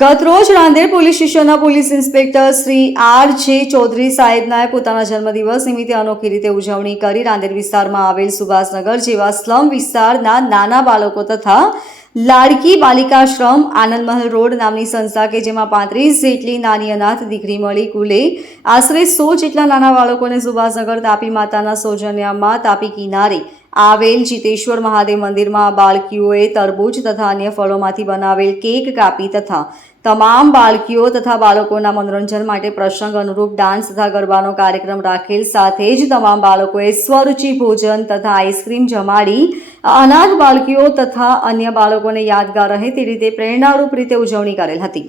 ગતરોજ રાંદેર પોલીસ સ્ટેશનના police inspector Shri R J Chaudhary સાહેબનાએ પોતાના જન્મદિવસ નિમિત્તે અનોખી રીતે ઉજવણી કરી રાંદેર વિસ્તારમાં આવેલ સુભાષનગર જેવા સ્લમ વિસ્તારના નાના બાળકો તથા લાડકી બાલિકાશ્રમ આનંદમહલ રોડ નામની સંસ્થા કે જેમાં પાંત્રીસ જેટલી નાની અનાથ દીકરી મળી કુલે. આશરે સો જેટલા નાના બાળકોને સુભાષનગર તાપી માતાના સૌજન્યમાં તાપી કિનારે આવેલ જીતેશ્વર મહાદેવ મંદિરમાં બાળકીઓએ તરબૂચ તથા અન્ય ફળોમાંથી બનાવેલ કેક કાપી તથા તમામ બાળકીઓ તથા બાળકોના મનોરંજન માટે પ્રસંગ અનુરૂપ ડાન્સ તથા ગરબાનો કાર્યક્રમ રાખેલ સાથે જ તમામ બાળકોએ સ્વરૂચિ ભોજન તથા આઈસ્ક્રીમ જમાડી અનાથ બાળકીઓ તથા અન્ય બાળકોને યાદગાર રહે તે રીતે પ્રેરણારૂપ રીતે ઉજવણી કરેલ હતી.